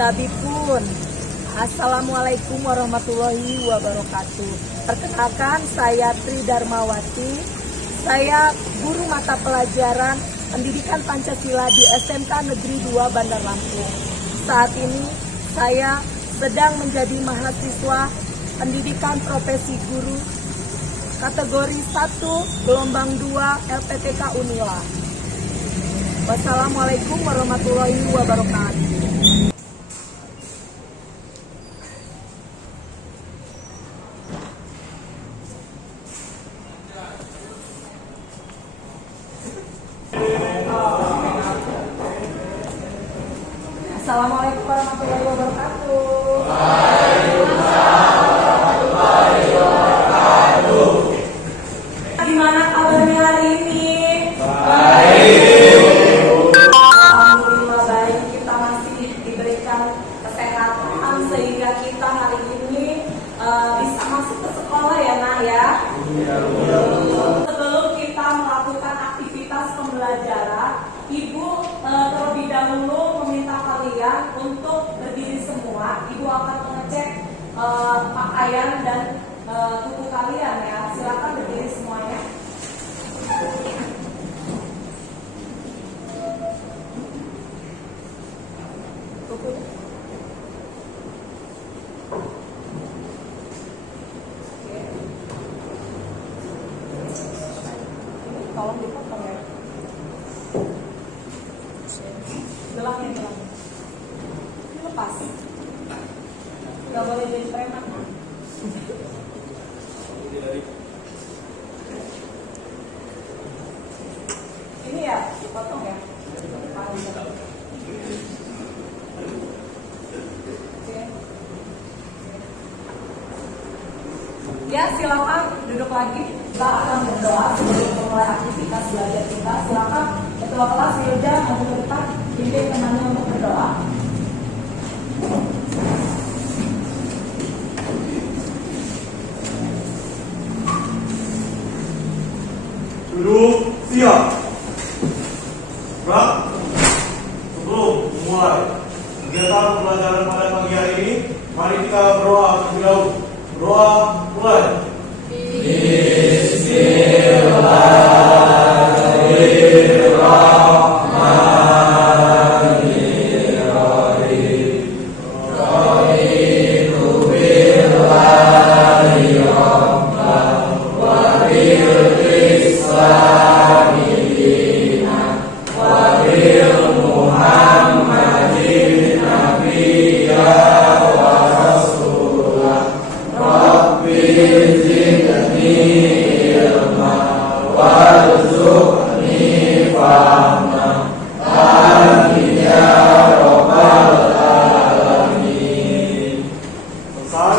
Tabikun. Assalamualaikum warahmatullahi wabarakatuh. Perkenalkan, saya Tri Darmawati. Saya guru mata pelajaran Pendidikan Pancasila di SMK Negeri 2 Bandar Lampung. Saat ini saya sedang menjadi mahasiswa Pendidikan Profesi Guru kategori 1 gelombang 2 LPTK Unila. Wassalamualaikum warahmatullahi wabarakatuh. Assalamualaikum warahmatullahi wabarakatuh. Waalaikumsalam warahmatullahi wabarakatuh. Gimana kabarnya hari ini? Baik. Alhamdulillah baik. Kita masih diberikan kesehatan sehingga kita hari ini bisa masuk ke sekolah ya Nak ya. Sebelum kita melakukan aktivitas pembelajaran, Ibu terlebih dahulu meminta kalian untuk berdiri semua. Ibu akan mengecek pakaian dan tubuh kalian ya. Silakan berdiri semuanya. Tubuh. Tolong dipotong ya. Gelangnya. Ini lepas. Gak boleh jadi preman. Ini ya, dipotong ya. Ya, silakan duduk lagi. Kita akan berdoa sebelum memulai aktivitas belajar kita. Silakan ketua kelas Wilda maju ke depan, pimpin temannya untuk berdoa. Duduk siap. Gerak. Sebelum memulai kegiatan pembelajaran pada pagi hari ini, mari kita berdoa terlebih dahulu. Berdoa mulai. Selesai.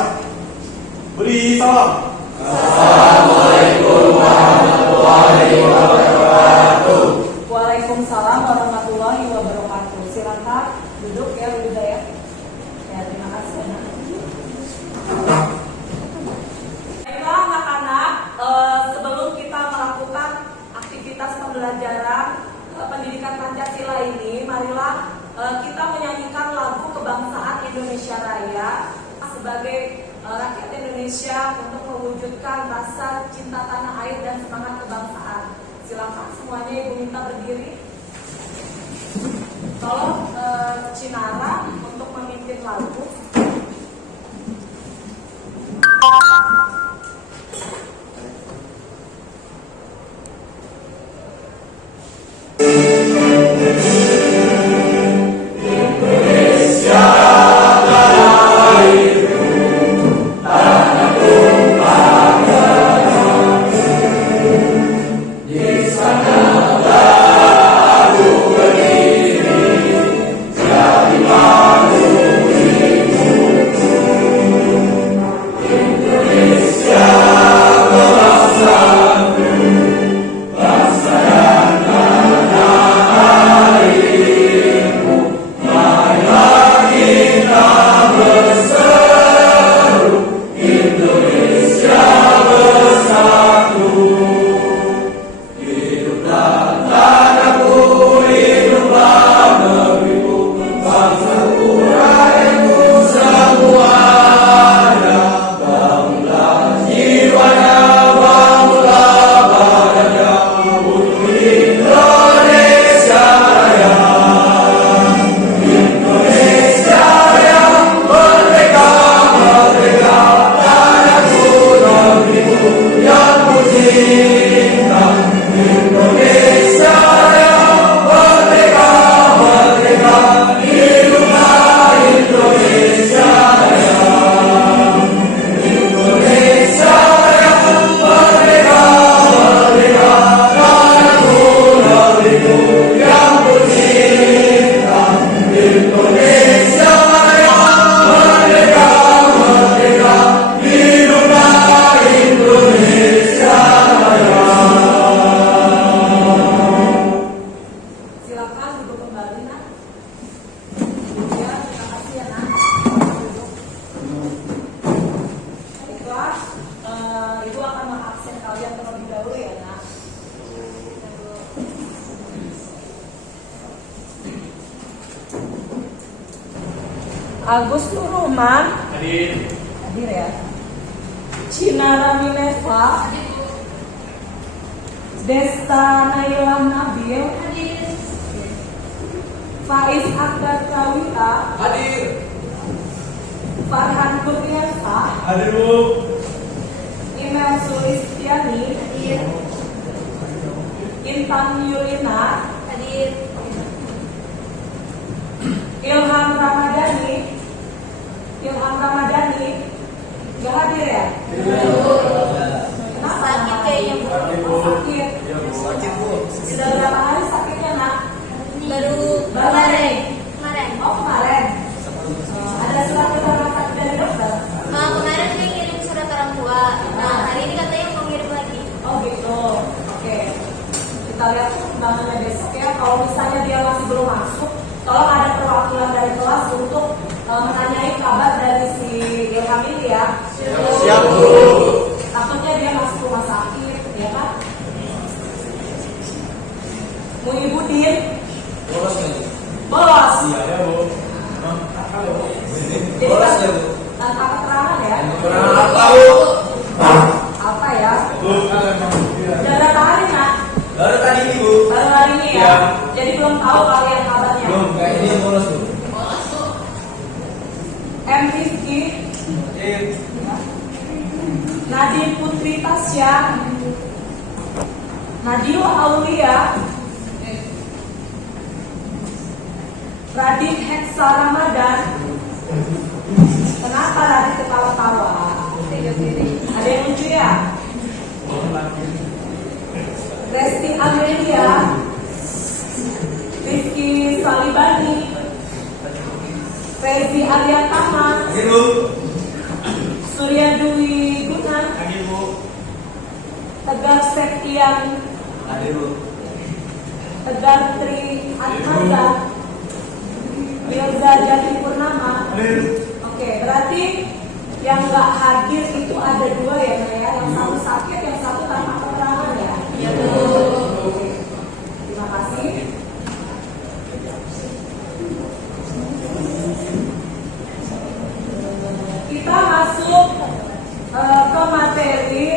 Beri salam. Assalamualaikum warahmatullahi wabarakatuh. Waalaikumsalam warahmatullahi wabarakatuh. Silakan duduk ya, Wilda ya. Ya, terima kasih. Baiklah anak-anak, sebelum kita melakukan aktivitas pembelajaran pendidikan Pancasila ini, marilah kita menyanyikan lagu kebangsaan Indonesia Raya sebagai rakyat Indonesia untuk mewujudkan rasa cinta tanah air dan semangat kebangsaan. Silakan semuanya Ibu minta berdiri. Tolong Cinara untuk memimpin lagu. Di sana aku berdiri, Agus Nuruman. Hadir. Hadir ya. Cinara Minerva. Desta Naila Nabil. Faiz Akbar Kawita. Hadir. Farhan Kurniasa. Hadir, Bu. Imel Sulistiani. Intan Yulina. Ilham Ramadhani. Gak hadir ya? Kenapa? Sakit kayaknya, Bu. Sakit. Sakit, Bu. Sudah berapa hari sakitnya, Nak? Baru Kemarin. kemarin. Oh, kemarin. Ada surat keterangan sakit dari dokter? Kemarin dia ngirim surat orang tua. Nah, hari ini katanya mau ngirim lagi. Oh gitu. Oke. Kita lihat perkembangannya besok ya. Kalau misalnya dia masih belum masuk, tolong ada perwakilan dari kelas untuk menanyai kabar dari si Ilham ini ya. Siap, Bu. Takutnya dia masuk rumah sakit, ya kan? Muhibudin, Bolos nggak, Bu? bolos. Iya, ya, Bu. Jadi Bolos nggak, Bu? tanpa keterangan ya. Kurang apa, Bu? Apa ya? Bu. Udah berapa hari, Nak? Baru tadi ini, Bu. Baru hari ini ya. Iya. Jadi belum tahu kalian kabarnya. Belum, kayaknya dia bolos, Bu. M. Rizky, Hadir. Nadine Putri Tasya, Nadio Aulia, Radit Heksa Ramadan. Kenapa Radit ketawa-tawa? Ada yang lucu ya? Resti Amelia, Rizky Salibani, Rezi Aliatama, Hadir, Bu. Surya Dwi Gunan, Hadir, Bu. Tegar Septian, Hadir, Bu. Tegar Tri Atmaza, Mirza Jati Purnama. Hadir. Oke, berarti yang nggak hadir itu ada dua ya, Nak, ya. Yang satu sakit, yang satu tanpa keterangan ya. Iya, Bu. Oke. Terima kasih. Kita masuk ke materi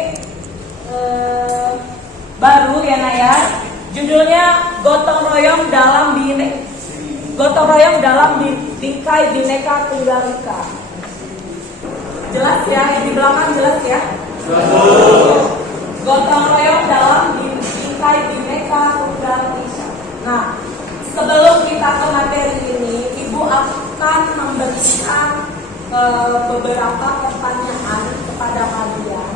baru ya, Nak, ya. Judulnya gotong royong dalam bingkai Bhinneka Tunggal Ika. Jelas ya, yang di belakang jelas ya. Gotong royong dalam bingkai Bhinneka Tunggal Ika. Nah, sebelum kita ke materi ini, Ibu akan memberikan beberapa pertanyaan kepada kalian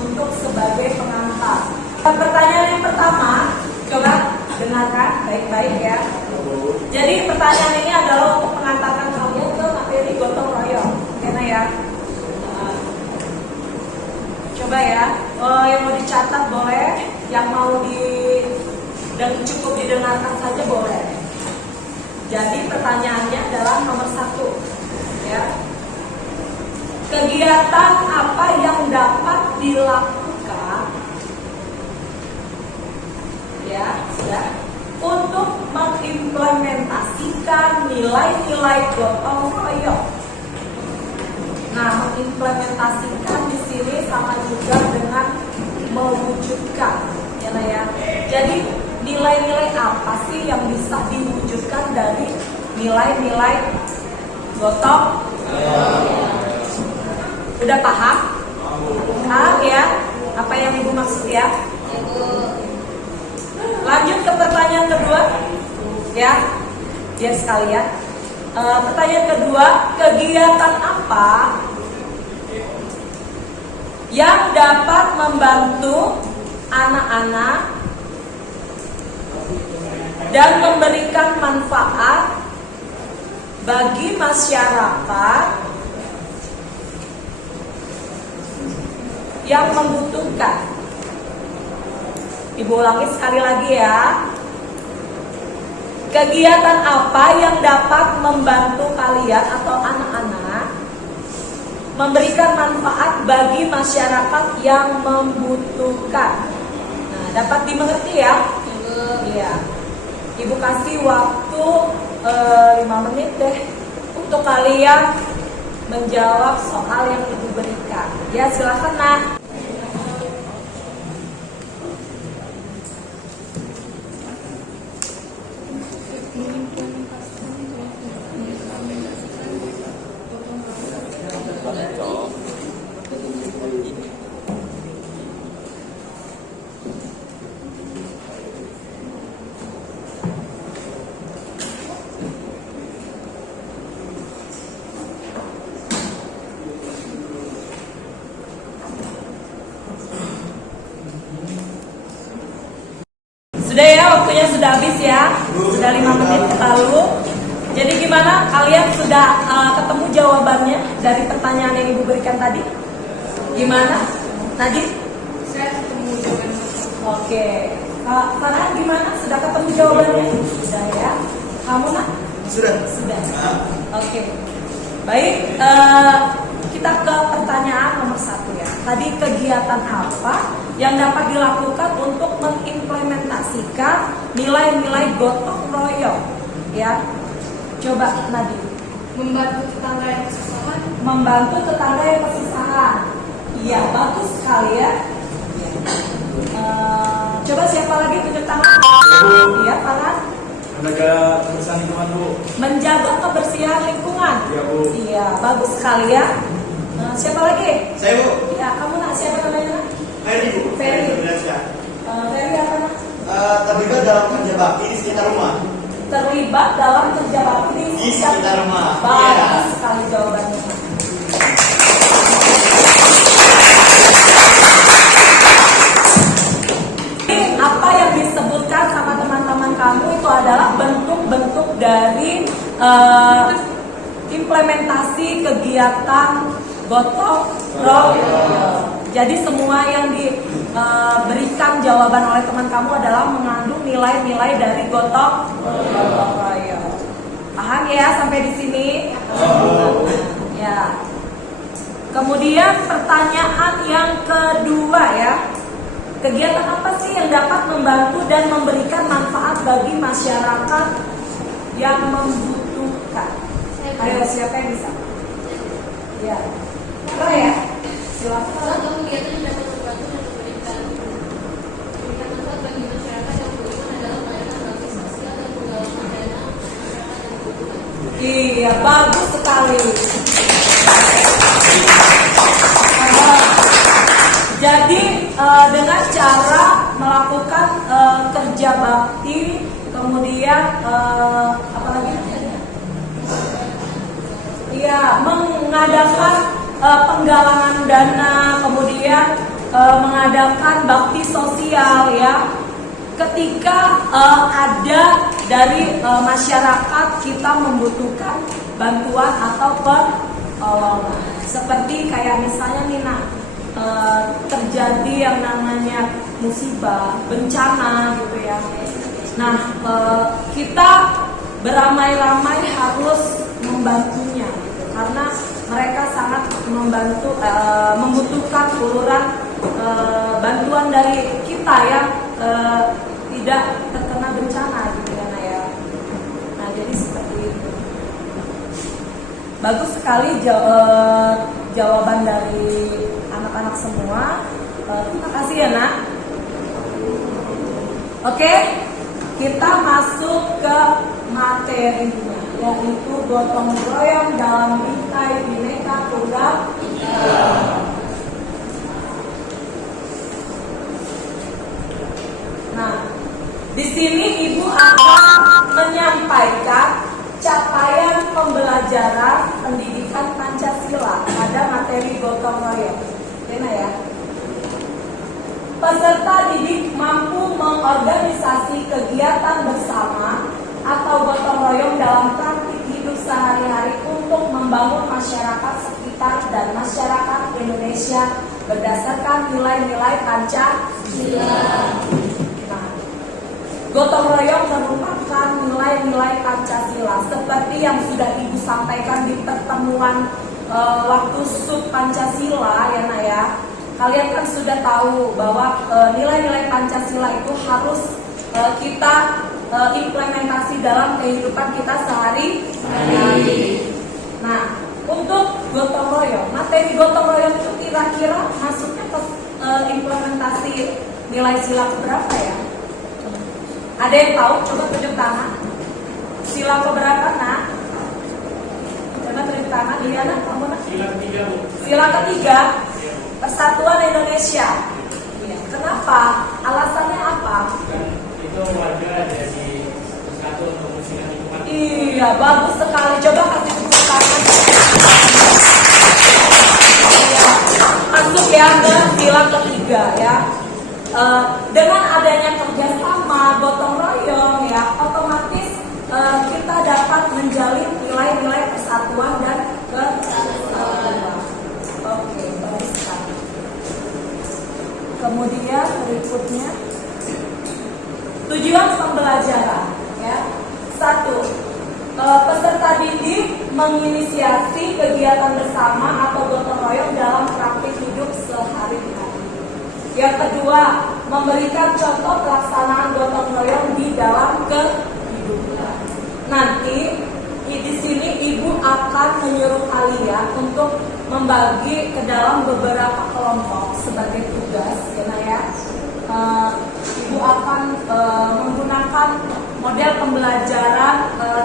untuk sebagai pengantar. Pertanyaan yang pertama, coba dengarkan baik-baik ya. Jadi pertanyaan ini adalah untuk mengantarkan kalian ke materi gotong royong, karena ya. Coba ya, yang mau dicatat boleh, yang mau dan cukup didengarkan saja boleh. Jadi pertanyaannya adalah nomor 1, ya. Kegiatan apa yang dapat dilakukan, ya, sudah, untuk mengimplementasikan nilai-nilai gotong royong. Nah, mengimplementasikan di sini sama juga dengan mewujudkan, ya, Nak, ya. Jadi nilai-nilai apa sih yang bisa diwujudkan dari nilai-nilai gotong? Udah paham? Paham ya? Apa yang Ibu maksud ya? Lanjut ke pertanyaan kedua, ya, biar sekalian. Pertanyaan kedua, kegiatan apa yang dapat membantu anak-anak dan memberikan manfaat bagi masyarakat yang membutuhkan? Ibu ulangi sekali lagi ya. Kegiatan apa yang dapat membantu kalian atau anak-anak memberikan manfaat bagi masyarakat yang membutuhkan? Nah, dapat dimengerti ya? Iya. Ibu kasih waktu 5 menit deh untuk kalian kalian menjawab soal yang Ibu berikan. Ya, silakan Nak. Sudah ya, waktunya sudah habis ya. Sudah 5 menit lalu. Jadi gimana? Kalian sudah ketemu jawabannya dari pertanyaan yang Ibu berikan tadi? Gimana? Najib? Saya ketemu jawaban. Oke. Farhan gimana? Sudah ketemu jawabannya? Sudah ya. Kamu Nak? Sudah. Sudah. Oke. Baik, kita ke pertanyaan nomor 1 ya. Tadi kegiatan apa yang dapat dilakukan untuk mengimplementasikan nilai-nilai gotong royong? Ya, coba Nadine. Membantu tetangga yang kesusahan. Membantu tetangga yang kesusahan. Iya, bagus sekali ya. Coba siapa lagi tunjuk tangan? Iya, Farhan. Menjaga kebersihan lingkungan, Bu. Menjaga kebersihan lingkungan. Iya, Bu. Iya, bagus sekali ya. Siapa lagi? Saya, Bu. Ya, kamu Nak, siapa namanya Nak? Ferry, Bu. Ferry. Jelaskan. Ferry apa Nak? Terlibat dalam kerja bakti di sekitar rumah. Terlibat dalam kerja bakti Di sekitar rumah. Bagus Iya. sekali jawabannya. Ini apa yang disebutkan sama teman-teman kamu itu adalah bentuk-bentuk dari implementasi kegiatan gotong royong. Jadi semua yang diberikan jawaban oleh teman kamu adalah mengandung nilai-nilai dari gotong royong. Paham ya sampai di sini? Ya. Kemudian pertanyaan yang kedua ya. Kegiatan apa sih yang dapat membantu dan memberikan manfaat bagi masyarakat yang membutuhkan? Ayo, siapa yang bisa? Ya. Apa ya? Silakan. Suatu kegiatan yang dapat membantu dan memberikan manfaat bagi masyarakat yang membutuhkan adalah pelayanan bakti sosial dan penggalangan dana masyarakat yang membutuhkan. Iya, bagus sekali. Jadi dengan cara melakukan kerja bakti, kemudian apa lagi? Iya, mengadakan penggalangan dana, kemudian mengadakan bakti sosial ya. Ketika ada dari masyarakat kita membutuhkan bantuan atau pertolongan, seperti kayak misalnya nih Nak, terjadi yang namanya musibah, bencana gitu ya. Nah, kita beramai-ramai harus membantunya gitu, karena mereka sangat membutuhkan uluran bantuan dari kita yang tidak terkena bencana gitu ya Nak ya. Nah, jadi seperti itu. Bagus sekali jawaban dari anak-anak semua. Terima kasih ya Nak. Oke, kita masuk ke materinya, yaitu gotong royong dalam bingkai Bhinneka Tunggal Ika. Nah, di sini Ibu akan menyampaikan capaian pembelajaran pendidikan Pancasila pada materi gotong royong. Enak ya? Peserta didik mampu mengorganisasi kegiatan bersama atau gotong royong dalam praktik hidup sehari-hari untuk membangun masyarakat sekitar dan masyarakat Indonesia berdasarkan nilai-nilai Pancasila. Nah, gotong royong merupakan nilai-nilai Pancasila seperti yang sudah Ibu sampaikan di pertemuan waktu SUT Pancasila ya Nak ya. Kalian kan sudah tahu bahwa nilai-nilai Pancasila itu harus kita implementasi dalam kehidupan kita sehari-hari. Nah, nilai sila keberapa ya? Ada yang tahu? Coba tunjuk tangan. Sila keberapa, nak? Coba tunjuk tangan. Liana, kamu nak? Sila ketiga, Bu. Sila ketiga, Persatuan Indonesia. Iya. Kenapa? Alasannya apa? Kan itu warga dari Persatuan Kemusliman Lingkungan. Iya, bagus sekali. Coba kasih tepuk tangan. Iya. Masuk ya ke sila ketiga ya. Dengan adanya kerjasama, gotong royong ya, otomatis kita dapat menjalin nilai-nilai persatuan dan kesatuan. Oke, bagus sekali. Kemudian berikutnya tujuan pembelajaran ya. 1. Peserta didik menginisiasi kegiatan bersama atau gotong royong dalam praktik hidup sehari-hari. Yang kedua, memberikan contoh pelaksanaan gotong royong di dalam kehidupan. Nanti di sini ibu akan menyuruh kalian untuk membagi ke dalam beberapa kelompok sebagai tugas, ya. Ibu akan menggunakan model pembelajaran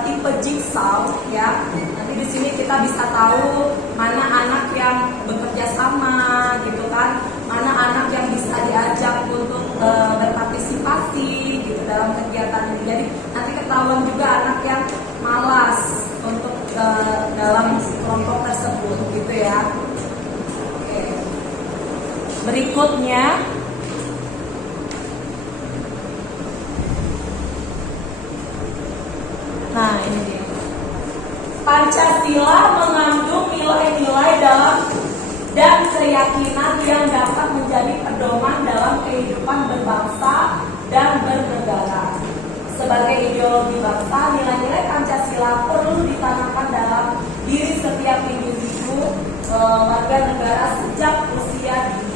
tipe jigsaw, ya. Nanti di sini kita bisa tahu mana anak yang bekerja sama, gitu kan, mana anak yang bisa diajak untuk berpartisipasi, gitu dalam kegiatan ini. Jadi nanti ketahuan juga anak yang malas untuk dalam kelompok tersebut, gitu ya. Oke. Berikutnya. Nah, ini dia. Pancasila mengandung nilai-nilai dalam dan keyakinan yang dapat menjadi pedoman dalam kehidupan berbangsa dan bernegara. Sebagai ideologi bangsa, nilai-nilai Pancasila perlu ditanamkan dalam diri setiap individu warga negara sejak usia dini.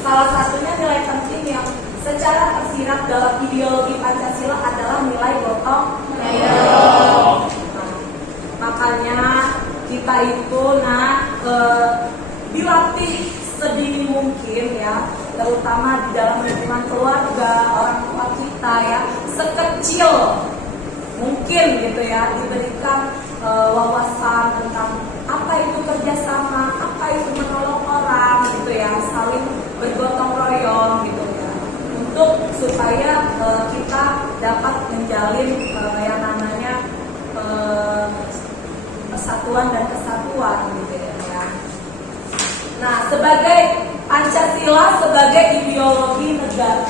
Salah satunya nilai penting yang secara tersirat dalam ideologi Pancasila adalah nilai gotong royong. Makanya kita itu dilatih sedini mungkin ya, terutama di dalam lingkungan keluarga, orang tua kita ya, sekecil mungkin gitu ya, diberikan wawasan tentang apa itu kerjasama, apa itu menolong orang gitu ya, saling bergotong royong gitu ya, untuk supaya kita dapat menjalin yang namanya persatuan dan kesatuan gitu ya. Nah, sebagai Pancasila sebagai ideologi negara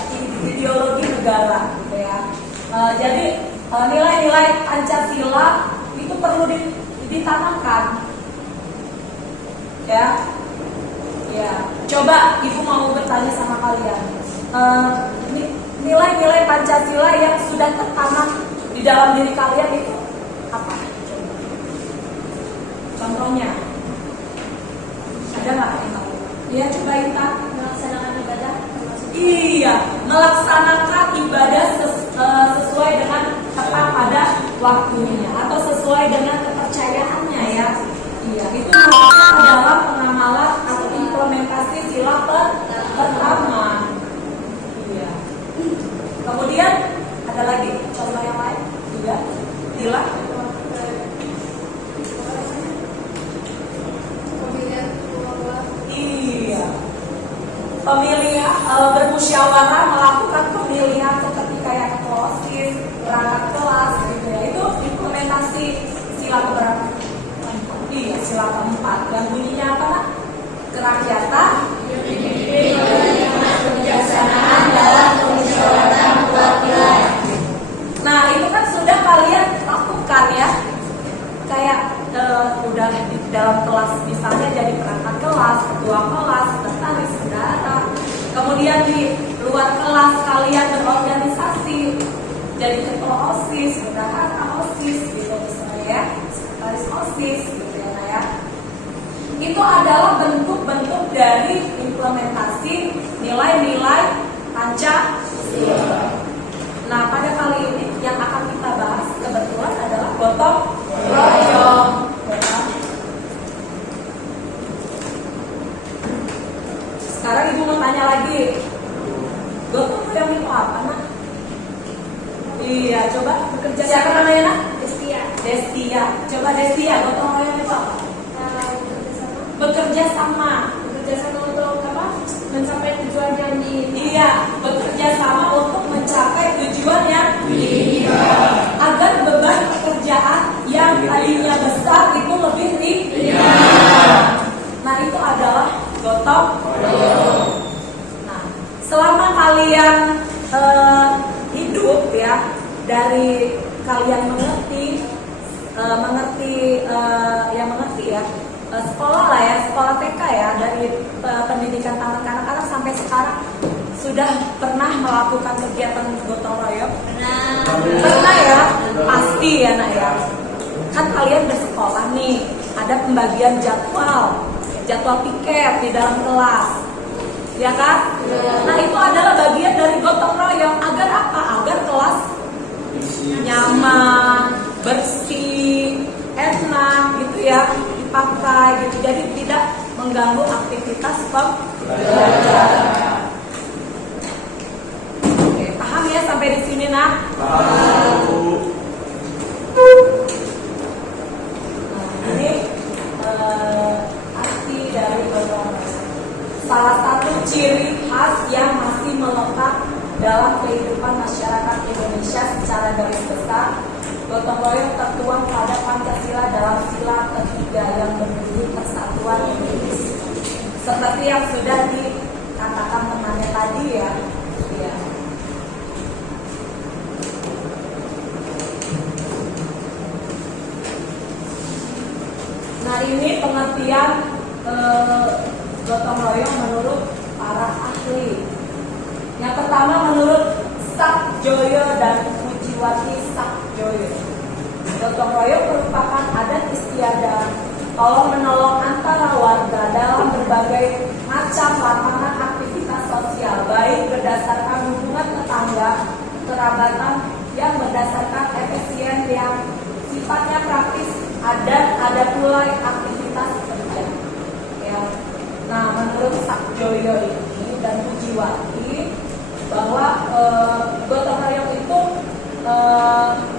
gitu ya. Jadi nilai-nilai Pancasila itu perlu ditanamkan. Ya. Ya, coba Ibu mau bertanya sama kalian. Nilai-nilai Pancasila yang sudah tertanam di dalam diri kalian itu apa? Contohnya, ada nggak yang tahu? Ya, coba Intan. Melaksanakan ibadah termasuk. Iya, melaksanakan ibadah sesuai dengan tepat pada waktunya atau sesuai dengan kepercayaannya ya. Iya, itu namanya dalam pengamalan atau implementasi sila pertama. Iya. Kemudian ada lagi contoh yang lain juga. Dila. Iya. Pemilihan bermusyawarah melakukan pemilihan seperti kayak OSIS, perangkat kelas gitu ya. Itu implementasi sila keberapa? Iya, sila keempat. Dan bunyinya apa, Nak? Kerakyatan, kebijaksanaan dalam permusyawaratan perwakilan. Nah, itu kan sudah kalian lakukan ya. Kayak udah di dalam kelas misalnya jadi perangkat kelas, ketua kelas, sekretaris, bendahara. Kemudian di luar kelas kalian berorganisasi, jadi ketua OSIS, bendahara OSIS gitu misalnya ya, sekretaris OSIS gitu ya. Itu adalah bentuk-bentuk dari implementasi nilai-nilai Pancasila. Nah, pada kali ini yang akan kita bahas kebetulan adalah gotong royong. Sekarang Ibu mau tanya lagi, gotong namanya nak? Destia. Destia. Coba Destia, gotong royong itu apa? Bekerja sama. Bekerja sama untuk apa? Mencapai tujuan yang diinginkan. Iya, bekerja sama untuk mencapai tujuan yang diinginkan. Agar beban pekerjaan yang tadinya besar itu lebih ringan. Nah, itu adalah gotong royong. Nah, selama kalian hidup ya, dari kalian mengerti ya, sekolah lah ya, sekolah TK ya, dari pendidikan taman kanak-kanak sampai sekarang sudah pernah melakukan kegiatan gotong royong? Pernah ya, pasti ya nak ya. Kan kalian bersekolah nih, ada pembagian jadwal piket di dalam kelas, ya kan? Nah itu adalah bagian dari gotong royong. Agar apa? Agar kelas nyaman, bersih, enak gitu ya dipakai gitu. Jadi tidak mengganggu aktivitas pembelajaran. Oke, paham ya sampai di sini nak? Ini arti dari gotong royong. Salah satu ciri khas yang masih melekat dalam kehidupan masyarakat Indonesia secara garis besar, gotong royong tertuang pada Pancasila dalam sila ketiga yang berbunyi Persatuan Indonesia. Seperti yang sudah dikatakan temannya tadi ya. Nah ini pengertian gotong royong menurut para ahli. Yang pertama menurut Sakjoyo dan Pujiwati Sakjoyo, gotong royong merupakan adat istiadat tolong menolong antara warga dalam berbagai macam lapangan aktivitas sosial, baik berdasarkan hubungan tetangga, kerabatan yang berdasarkan efisien yang sifatnya praktis, ada pula aktivitas kerja. Ya. Nah, menurut Sakjoyo ini dan Pujiwati bahwa gotong royong itu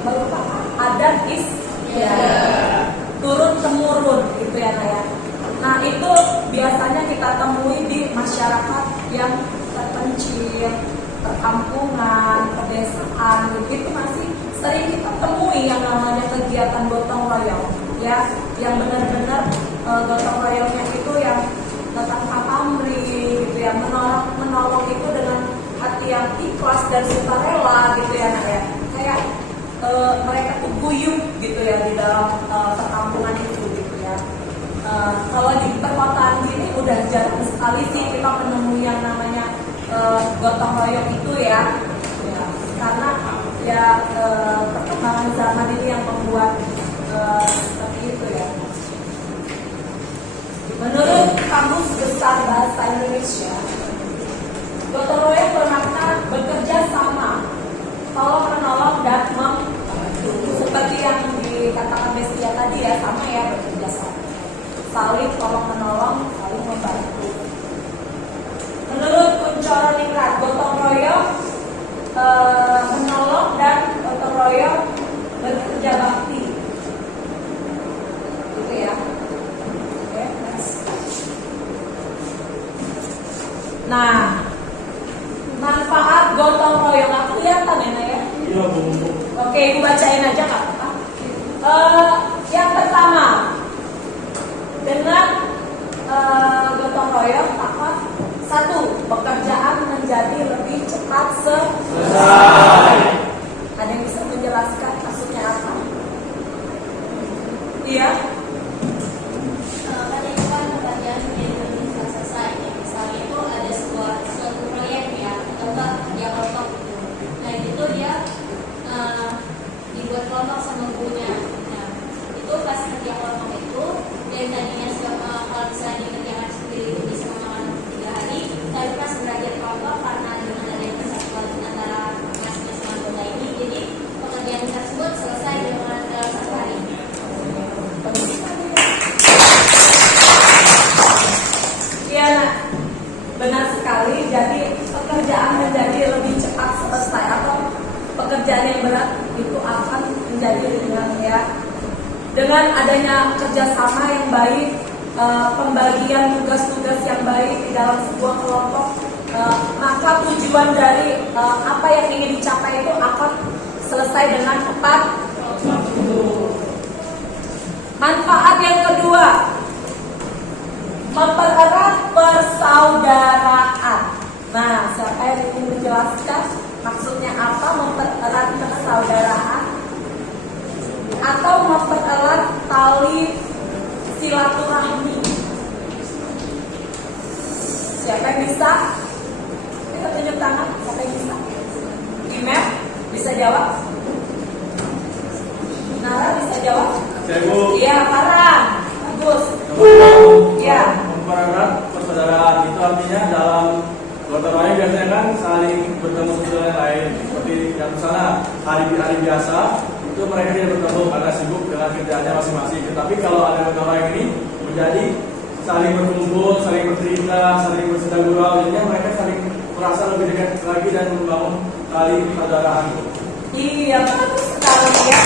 merupakan adat istiadat turun temurun gitu ya Naya. Nah itu biasanya kita temui di masyarakat yang terpencil, perkampungan, pedesaan gitu masih sering kita temui yang namanya kegiatan gotong royong ya, yang benar-benar gotong royongnya itu yang tanpa pamrih gitu ya, menolong itu dengan hati yang ikhlas dan sukarela gitu ya Naya. Kayak mereka tuh guyup gitu ya di dalam perkampungan itu gitu ya. Kalau di perkotaan gini udah jarang sekali sih kita menemui yang namanya gotong royong itu ya. Karena ya perkembangan zaman ini yang membuat seperti itu ya. Menurut Kamus Besar Bahasa Indonesia, gotong royong bermakna bekerja sama, tolong menolong dan membantu. Seperti yang dikatakan Destia tadi ya, sama ya, bekerja sama, saling tolong menolong, saling membantu. Menurut Kuncoro Ningrat, gotong royong menolong dan gotong royong bekerja bakti. Gitu ya. Oke, next. Nah, manfaat gotong royong aku kelihatan ya Naya? Iya Bu. Oke, Ibu bacain aja nggak apa-apa. Yang pertama, dengan gotong royong apa? Satu, pekerjaan menjadi lebih cepat selesai. Ada yang bisa menjelaskan maksudnya apa? Iya. Kan itu kan pekerjaan yang lebih bisa selesai. Misalnya itu ada suatu proyek ya, atau enggak dia kelompok gitu. Nah itu dia dibuat kelompok sama gurunya. Nah dengan adanya kerjasama yang baik, pembagian tugas-tugas yang baik di dalam sebuah kelompok, maka tujuan dari apa yang ingin dicapai itu akan selesai dengan tepat. Manfaat yang kedua, mempererat persaudaraan. Nah, siapa yang ingin menjelaskan maksudnya apa mempererat persaudaraan atau mempererat tali silaturahmi? Siapa yang bisa? Kita tunjuk tangan. Siapa yang bisa? Email bisa jawab? Nara bisa jawab? Iya, Farhan. Bagus. Iya. Mempererat persaudaraan itu artinya dalam gotong royong biasanya kan saling bertemu satu dengan lain. Seperti yang misalnya hari biasa itu mereka tidak bertemu karena sibuk dengan kerjaannya masing-masing. Tetapi kalau ada gotong royong ini menjadi saling berkumpul, saling bercerita, saling bercerita gurau, jadinya mereka saling merasa lebih dekat lagi dan membangun tali persaudaraan. Iya, bagus sekali ya.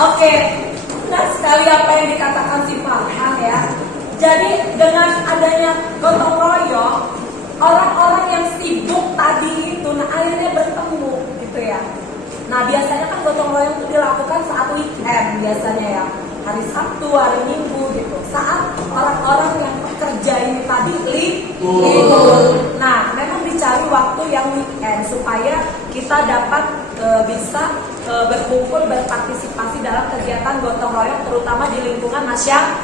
Oke, benar sekali apa yang dikatakan si Farhan ya. Jadi dengan adanya gotong royong, orang-orang yang sibuk tadi itu, nah akhirnya bertemu gitu ya. Nah biasanya kan gotong royong itu dilakukan saat weekend biasanya ya, hari Sabtu, hari Minggu gitu. Saat orang-orang yang bekerja ini tadi libur. Nah memang dicari waktu yang weekend supaya kita dapat bisa berkumpul, berpartisipasi dalam kegiatan gotong royong terutama di lingkungan masyarakat.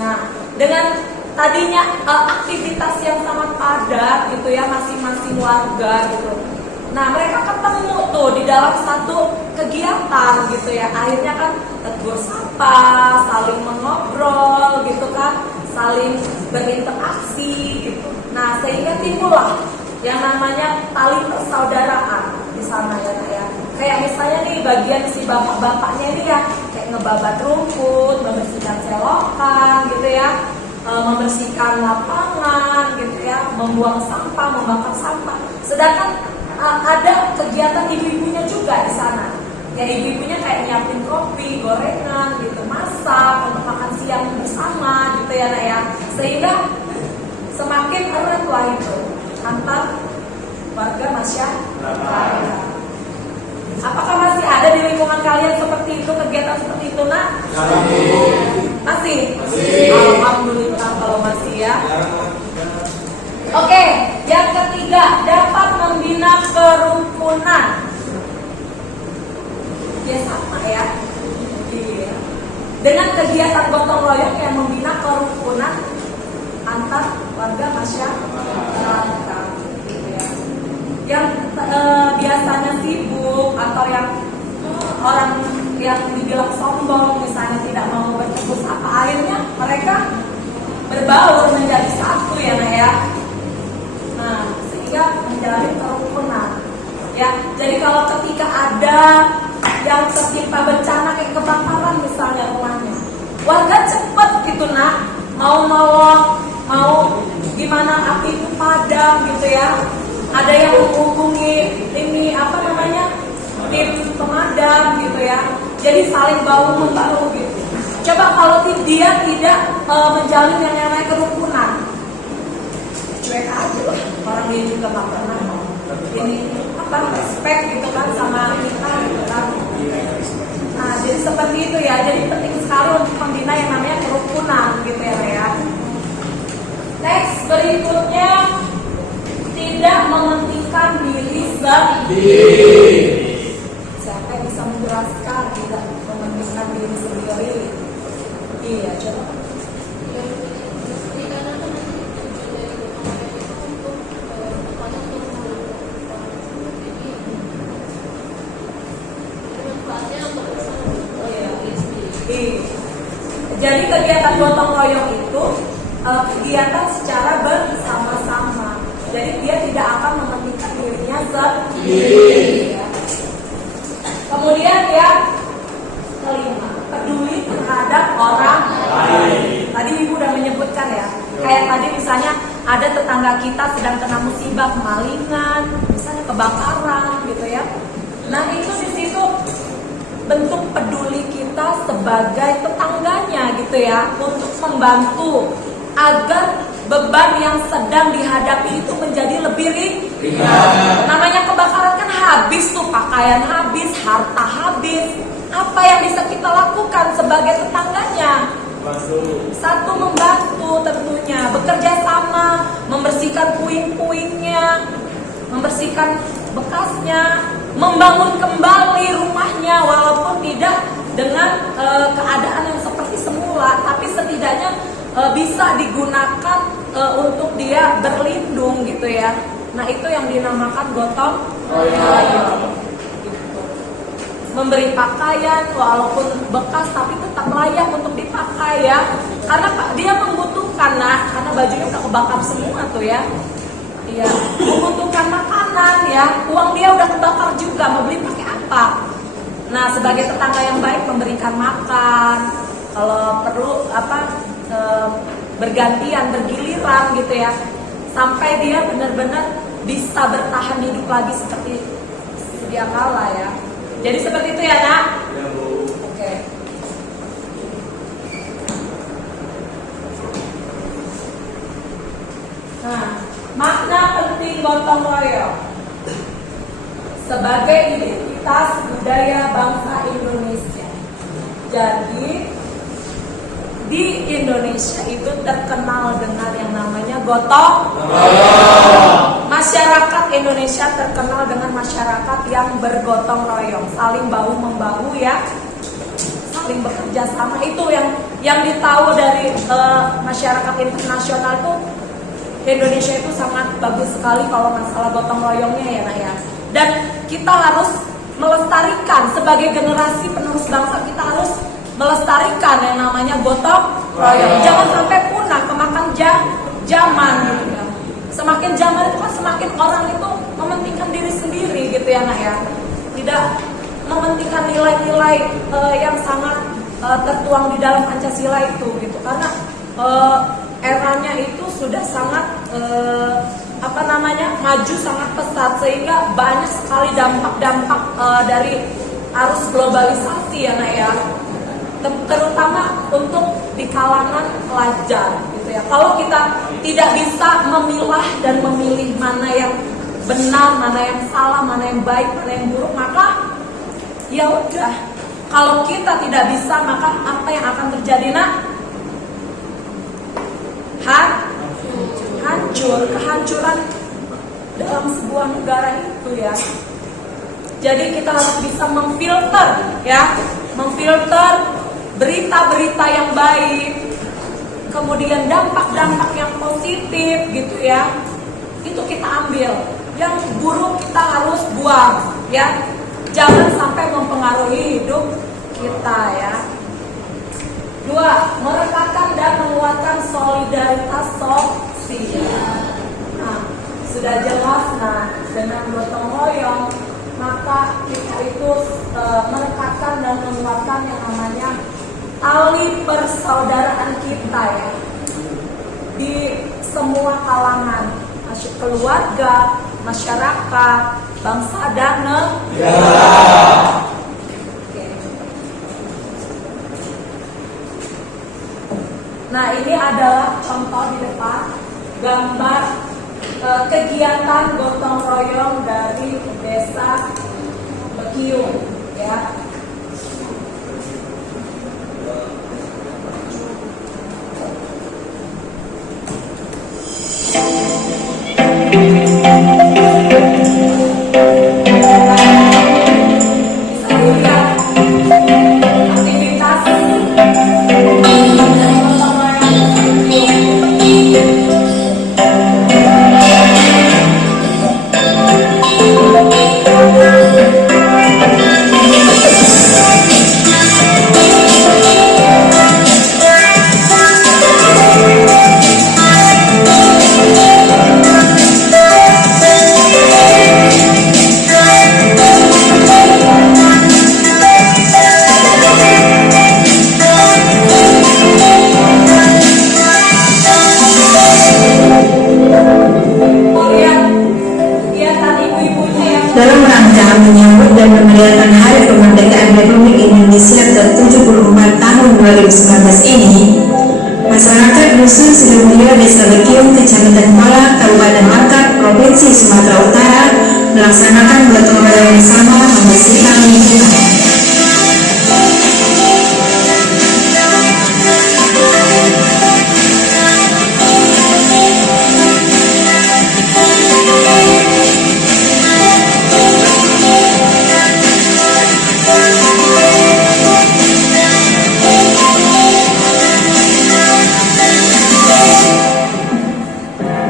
Nah, dengan tadinya aktivitas yang sangat padat gitu ya, masing-masing warga gitu. Nah, mereka ketemu tuh di dalam satu kegiatan gitu ya. Akhirnya kan tegur sapa, saling mengobrol gitu kan, saling berinteraksi gitu. Nah, sehingga timbullah yang namanya tali persaudaraan di sana ya. Kayak misalnya nih bagian si bapak-bapaknya ini ya, kayak ngebabat rumput, membersihkan selokan gitu ya, membersihkan lapangan gitu ya, membuang sampah, membakar sampah. Sedangkan ada kegiatan ibu-ibunya juga di sana. Ya ibu-ibunya kayak nyiapin kopi, gorengan gitu, masak untuk makan siang bersama gitu ya nak ya. Sehingga semakin erat lah itu antar warga masyarakat. Apakah masih ada di lingkungan kalian seperti itu, kegiatan seperti itu nak? Masih? Alhamdulillah kalau masih ya. Oke, yang ketiga, dapat membina kerukunan. Ya sama ya. Iya. Dengan kegiatan gotong royong yang membina kerukunan antar warga masyarakat. Yang biasanya sibuk atau yang orang yang dibilang sombong misalnya tidak mau bertemu sapa, akhirnya mereka berbaur menjadi satu ya nak ya. Nah sehingga menjalin kerukunan ya. Jadi kalau ketika ada yang tertimpa bencana kayak kebakaran misalnya rumahnya, warga cepet gitu nak, mau gimana api itu padam gitu ya. Ada yang menghubungi ini apa namanya tim pemadam gitu ya. Jadi saling bahu membahu gitu. Coba kalau dia tidak menjalin yang namanya kerukunan, cuek aja lah. Orang dia juga nggak pernah ini apa respect gitu kan sama kita gitu kan. Nah jadi seperti itu ya. Jadi penting sekali untuk membina yang namanya kerukunan gitu ya. Next berikutnya, tidak mementingkan diri sendiri. Siapa yang bisa menjelaskan tidak mementingkan diri sendiri? Iya, coba. Jadi kegiatan gotong royong itu kegiatan secara bersama-sama. Jadi dia tidak akan mementingkan dirinya sendiri. Ya. Kemudian yang kelima, peduli terhadap orang lain. Tadi ibu udah menyebutkan ya. Kayak tadi misalnya ada tetangga kita sedang kena musibah kemalingan, misalnya kebakaran gitu ya. Nah itu di situ bentuk peduli kita sebagai tetangganya gitu ya, untuk membantu agar beban yang sedang dihadapi itu menjadi lebih ringan. Namanya kebakaran kan habis tuh, pakaian habis, harta habis. Apa yang bisa kita lakukan sebagai tetangganya? Satu, membantu tentunya, bekerja sama, membersihkan puing-puingnya, membersihkan bekasnya, membangun kembali rumahnya walaupun tidak dengan keadaan yang seperti semula, tapi setidaknya bisa digunakan untuk dia berlindung gitu ya. Nah, itu yang dinamakan gotong royong. Memberi pakaian walaupun bekas tapi tetap layak untuk dipakai ya, karena dia membutuhkan, nah karena bajunya udah kebakar semua tuh ya. Iya, membutuhkan makanan ya, uang dia udah kebakar juga, mau beli pakai apa? Nah, sebagai tetangga yang baik memberikan makan, kalau perlu bergantian, bergiliran gitu ya, sampai dia benar-benar bisa bertahan hidup lagi seperti sedia kala ya. Jadi seperti itu ya, Nak? Ya, Bu. Oke. Nah, makna penting gotong royong sebagai identitas budaya bangsa Indonesia. Jadi di Indonesia itu terkenal dengan yang namanya gotong royong. Masyarakat Indonesia terkenal dengan masyarakat yang bergotong royong, saling bahu membahu ya, saling bekerja sama. Itu yang ditahu dari masyarakat internasional tuh, Indonesia itu sangat bagus sekali kalau masalah gotong royongnya ya, Nak ya. Dan kita harus melestarikan sebagai generasi penerus bangsa, kita harus melestarikan yang namanya gotong royong. Jangan sampai punah, kemakan zaman gitu ya. Semakin zaman itu kan semakin orang itu mementingkan diri sendiri gitu ya, Nak ya. Tidak mementingkan nilai-nilai yang sangat tertuang di dalam Pancasila itu gitu. Karena eranya itu sudah sangat maju sangat pesat, sehingga banyak sekali dampak-dampak dari arus globalisasi ya, Nak ya. Terutama untuk di kalangan pelajar gitu ya. Kalau kita tidak bisa memilah dan memilih mana yang benar, mana yang salah, mana yang baik, mana yang buruk, maka ya udah. Kalau kita tidak bisa, maka apa yang akan terjadi, Nak? Kehancuran dalam sebuah negara itu ya. Jadi kita harus bisa memfilter ya, memfilter berita-berita yang baik, kemudian dampak-dampak yang positif gitu ya, itu kita ambil. Yang buruk kita harus buang ya, jangan sampai mempengaruhi hidup kita ya. 2. Merekatkan dan menguatkan solidaritas sosial. Nah, sudah jelas, nah dengan gotong royong maka kita itu merekatkan dan menguatkan yang namanya tali persaudaraan kita ya, di semua kalangan, keluarga, masyarakat, bangsa dan negara. Nah, ini adalah contoh di depan gambar kegiatan gotong royong dari desa Bekiung ya. Bisa dilihat aktivitas gotong royong 24 tahun 2019 ini, masyarakat Dusun Sidemulyo, Desa Bekium, Kecamatan Kuala, Kabupaten Langkat, Provinsi Sumatera Utara melaksanakan gotong royong bersama membersihkan lingkungan.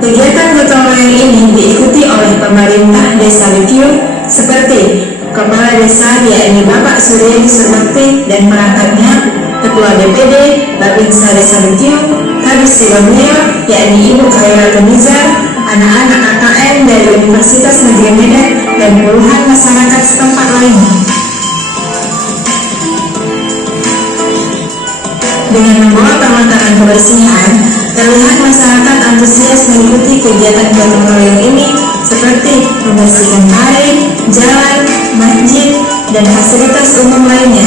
Kegiatan gotong royong ini diikuti oleh pemerintah Desa Bekium seperti Kepala Desa yakni Bapak Suryadi Surbakti dan perangkatnya, Ketua DPD Babinsa Desa Bekium, Kadis Sidemulyo yakni Ibu Khairul Nizar, anak-anak AKM dari Universitas Negeri Medan dan puluhan masyarakat setempat lainnya. Dengan membawa perlengkapan kebersihan, terlihat masyarakat antusias mengikuti kegiatan gotong royong ini seperti membersihkan kali, jalan, masjid, dan fasilitas umum lainnya.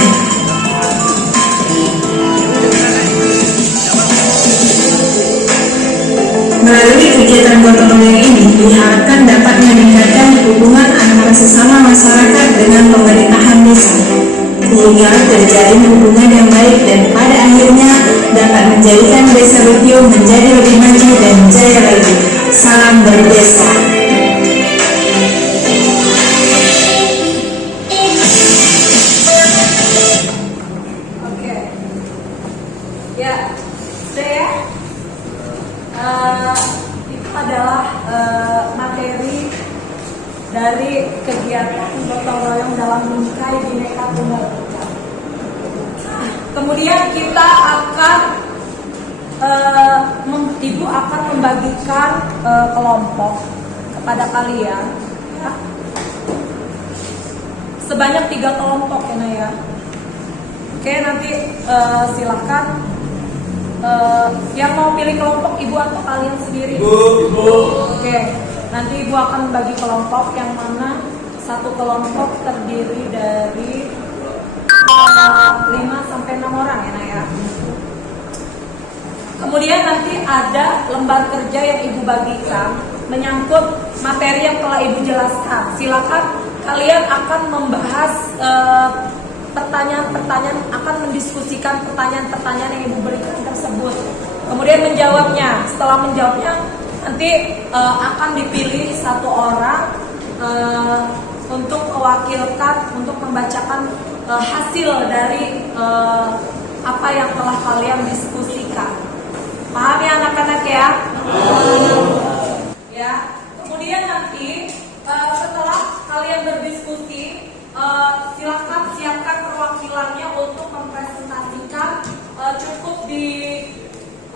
Melalui kegiatan gotong royong ini diharapkan dapat meningkatkan hubungan antara sesama masyarakat dengan pemerintahan desa, sehingga terjalin hubungan yang baik dan pada akhirnya dapat menjadikan Desa Bekium menjadi lebih maju dan jaya lagi. Salam berdesa. Oke. Ya, sudah ya. Itu adalah materi dari kegiatan gotong royong dalam bingkai Bhinneka Tunggal Ika. Kemudian kita akan Ibu akan membagikan kelompok kepada kalian ya. Sebanyak 3 kelompok ya Naya. Oke, nanti silakan yang mau pilih kelompok Ibu atau kalian sendiri? Ibu. Oke, nanti Ibu akan bagi kelompok yang mana satu kelompok terdiri dari 5 sampai 6 orang ya Naya. Kemudian nanti ada lembar kerja yang Ibu bagikan menyangkut materi yang telah Ibu jelaskan. Silakan kalian akan membahas pertanyaan-pertanyaan, akan mendiskusikan pertanyaan-pertanyaan yang Ibu berikan tersebut. Kemudian menjawabnya. Setelah menjawabnya nanti akan dipilih satu orang untuk mewakilkan, untuk membacakan hasil dari apa yang telah kalian diskusikan. Paham ya anak-anak ya? Ya. Kemudian nanti setelah kalian berdiskusi, silakan siapkan perwakilannya untuk mempresentasikan, cukup di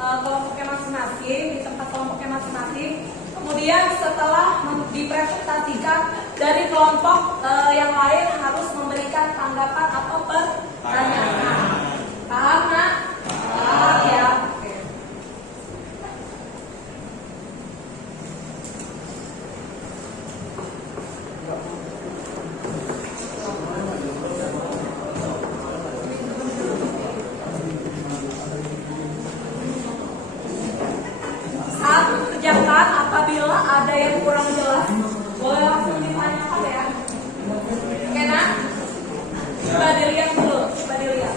kelompoknya masing-masing, di tempat kelompoknya masing-masing. Kemudian setelah dipresentasikan, dari kelompok yang lain harus memberikan tanggapan atau pertanyaan. Paham nak? Paham ya? Oke. Saat mengerjakan, apabila ada yang kurang jelas, boleh langsung ditanyakan ya. Oke nak? Coba dilihat dulu, coba dilihat.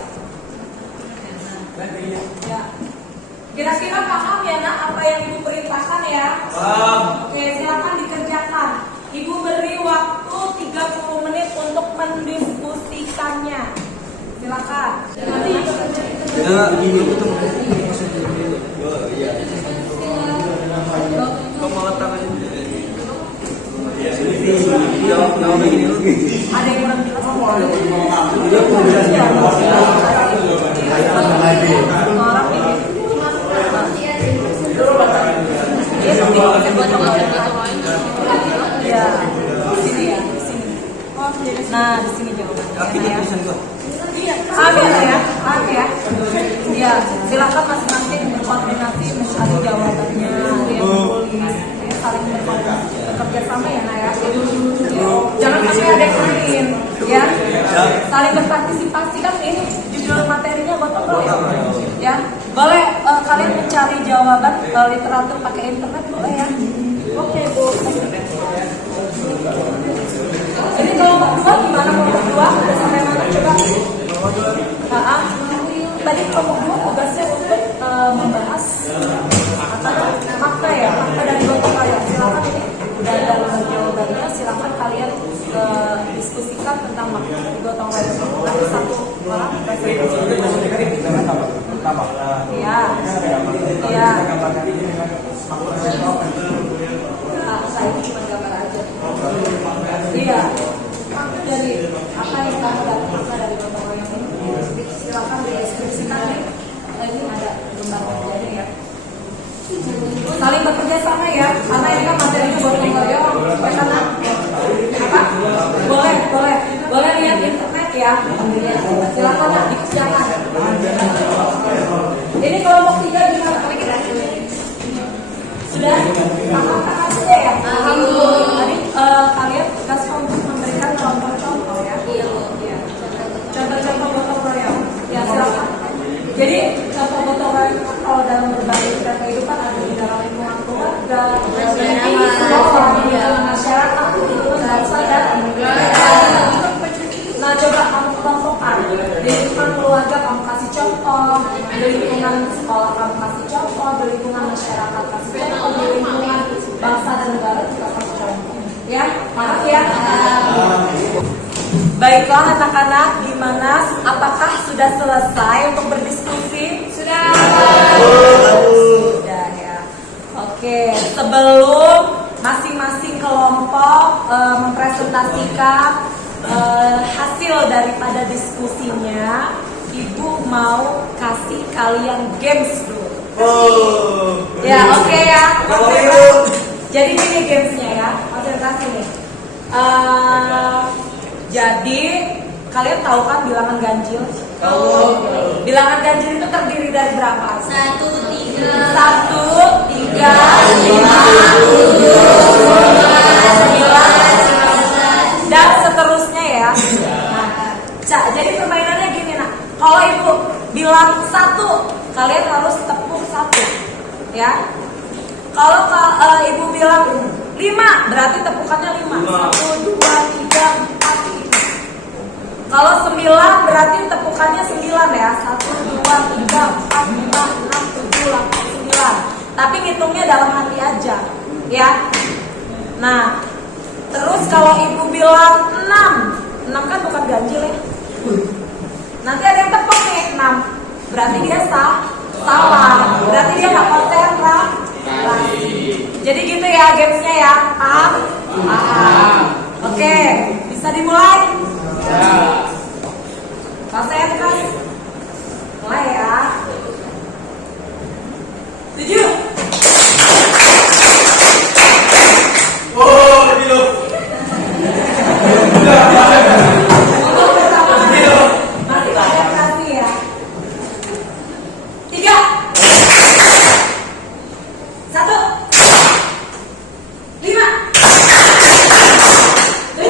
Ya. Kira-kira paham ya nak apa yang Ibu perintahkan ya? Paham. Oke, silakan dikerjakan. Ibu beri waktu 30 menit untuk mendiskusikannya. Silakan. Ada yang kurang jelas? Ya, di sini ya, di sini. Nah, di sini jawabannya. Paham ya? Paham ya? Ya, silakan masing-masing berkoordinasi mencari jawabannya. Ada yang menulis, saling bekerja sama ya, Naya. Jangan sampai ada yang lain, ya. Saling berpartisipasi kan ini judul materi Ya, boleh kalian mencari jawaban literatur pakai internet boleh ya? Oke Bu. Ini kelompok 2 gimana kelompok 2? Udah sampai mana coba? Tadi kelompok 2 tugasnya untuk membahas makna ya, makna dari gotong royong. Silakan ini udah ada jawabannya. Silakan kalian diskusikan tentang makna dari gotong royong. Nanti satu orang Iya. Saya ini cuma gambar aja. Iya. Makna dari apa yang kamu dapat makna dari gotong royong ini? Silakan dideskripsikan nih. Ini ada gambar wajahnya ya. Saling bekerja sama ya, karena ini kan materinya gotong royong. Karena apa? Boleh lihat internet ya. Silakan nak dikerjakan. Ini kelompok 3 gimana? Sudah paham sudah ya? Tadi kalian tugas untuk memberikan contoh-contoh ya. Iya. Contoh-contoh gotong royong. Ya silakan. Jadi contoh gotong royong kalau dalam berbagai kehidupan ada di dalam lingkungan keluarga, di sekolah, di dalam masyarakat, bangsa dan negara. Nah coba kamu kelompokkan di lingkungan keluarga kamu kasih contoh, di lingkungan sekolah kamu kasih contoh, di lingkungan masyarakat kasih contoh, di lingkungan bangsa dan negara juga kasih contoh. Ya, maaf ya. Baiklah anak-anak, gimana? Apakah sudah selesai untuk berdiskusi? Sudah ya. Oke, sebelum masing-masing kelompok mempresentasikan hasil daripada diskusinya, Ibu mau kasih kalian games dulu. Ya, oke ya. Jadi ini gamesnya ya, konsentrasi nih. Jadi kalian tahu kan bilangan ganjil? Bilangan ganjil itu terdiri dari berapa? 1, 3, 1, 3, 5, 7, 9, dan seterusnya ya. Jadi permainannya gini nak. Kalau Ibu bilang 1, kalian harus tepuk 1, ya. Kalau Ibu bilang 5, berarti tepukannya 5. 1, 2, 3, 4, 5. Kalau 9 berarti tepukannya 9 ya. 1, 2, 3, 4, 5, 6, 7, 8, 9. Tapi ngitungnya dalam hati aja, ya. Nah, terus kalau Ibu bilang 6 kan bukan ganjil ya. Nanti ada yang tepuk nih 6. Berarti dia salah. Berarti dia nggak konsentrasi. Jadi gitu ya gamesnya ya. Paham? Oke, bisa dimulai? Konsentrasi. Mulai ya. 7. Masih konsentrasi ya. 3. 1. 5. 7.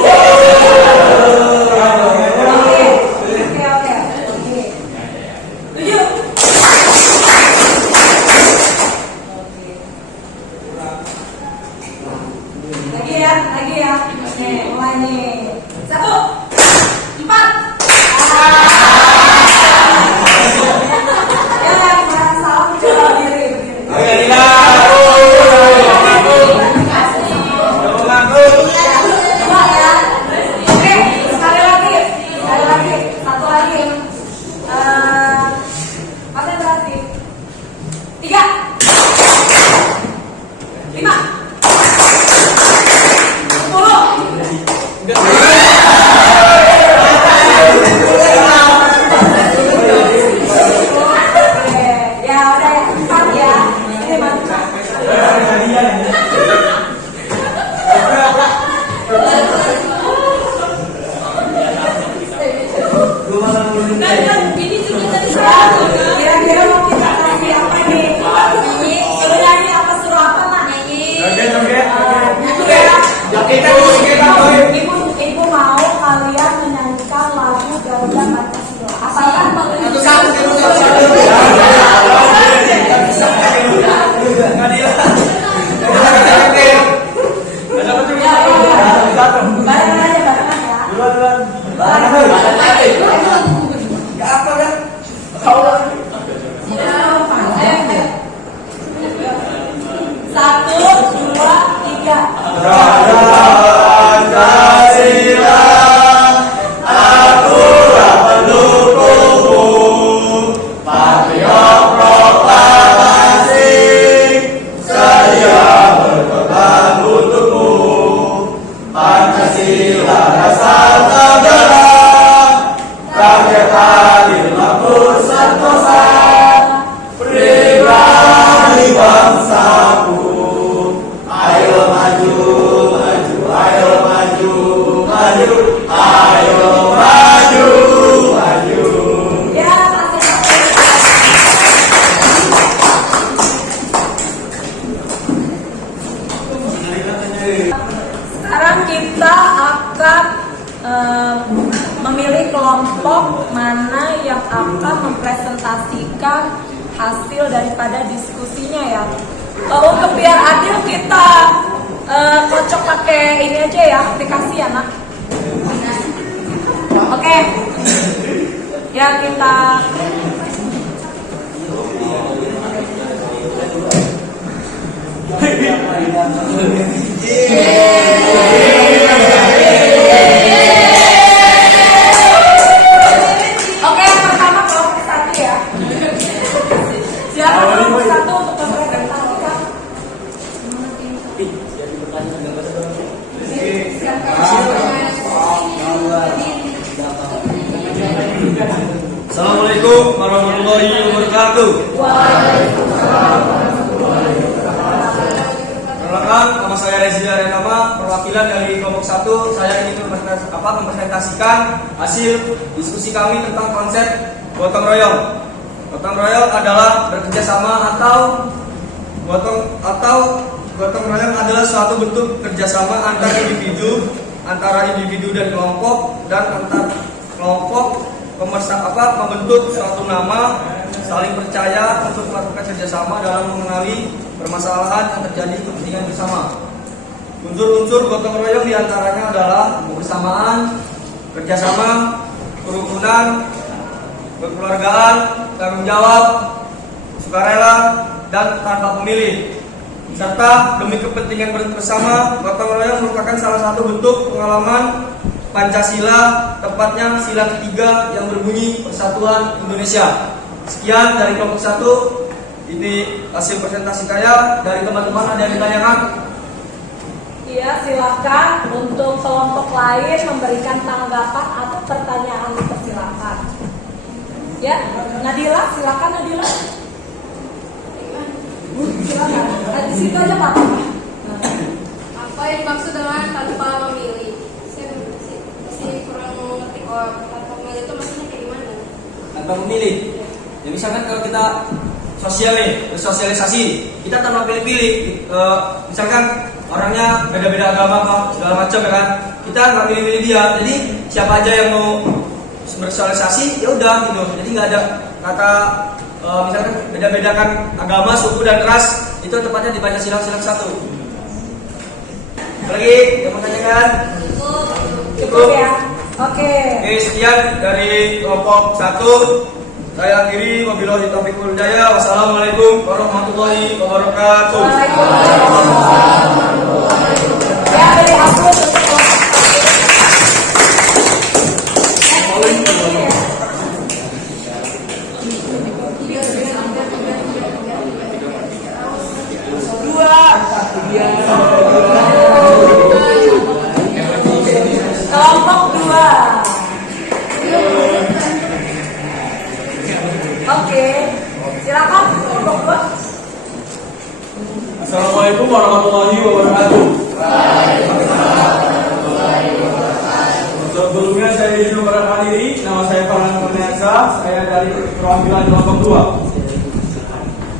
presentasikan hasil daripada diskusinya ya. Untuk biar adil kita kocok pakai ini aja ya, aplikasi ya nak. Oke. Ya kita Oke, yang pertama kelompok 1 ya. Silakan kelompok 1 untuk mempresentasikan. Assalamualaikum warahmatullahi wabarakatuh. Perkenalkan, nama saya Rezi Arianama, perwakilan dari kelompok 1. Saya ingin mempresentasikan hasil diskusi kami tentang konsep gotong royong. Gotong royong adalah bekerja sama atau gotong royong adalah suatu bentuk kerjasama antara individu dan kelompok, dan antar kelompok membentuk suatu nama, saling percaya untuk melakukan kerjasama dalam mengenali permasalahan yang terjadi kepentingan bersama. Unsur-unsur gotong royong diantaranya adalah kebersamaan, kerjasama, kerukunan, kekeluargaan, tanggung jawab, sukarela, dan tanpa pemilih. Serta demi kepentingan bersama, gotong royong merupakan salah satu bentuk pengalaman Pancasila, tepatnya sila ketiga yang berbunyi Persatuan Indonesia. Sekian dari kelompok 1. Ini hasil presentasi saya. Dari teman-teman ada yang ditanyakan? Iya, silakan untuk kelompok lain memberikan tanggapan atau pertanyaan, dipersilakan. Ya, Nadila, silakan Nadila. Silakan. Di situ aja Pak. Apa yang dimaksud dengan tanpa memilih? Saya masih kurang mengerti kok tanpa memilih itu maksudnya kayak gimana? Tanpa memilih. Ya misalkan kalau kita bersosialisasi, kita tanpa pilih-pilih. Misalkan orangnya beda-beda agama apa segala macam ya kan, kita nggak pilih-pilih dia. Jadi siapa aja yang mau bersosialisasi ya udah gitu. Jadi nggak ada kata misalkan beda-bedakan agama, suku dan ras. Itu tepatnya di Pancasila sila 1. Lagi yang mau tanyakan? Cukup ya. Oke. Oke, sekian dari kelompok 1. Saya akhiri, wabillahi taufiq wal hidayah. Wassalamualaikum warahmatullahi wabarakatuh. Waalaikumsalam. Ya, dari aku untuk kelompok 2. Oke, silakan kelompok 2. Assalamualaikum warahmatullahi wabarakatuh. Sebelumnya saya izin memperkenalkan diri. Nama saya Farhan Kurniasa. Saya dari perwakilan kelompok 2.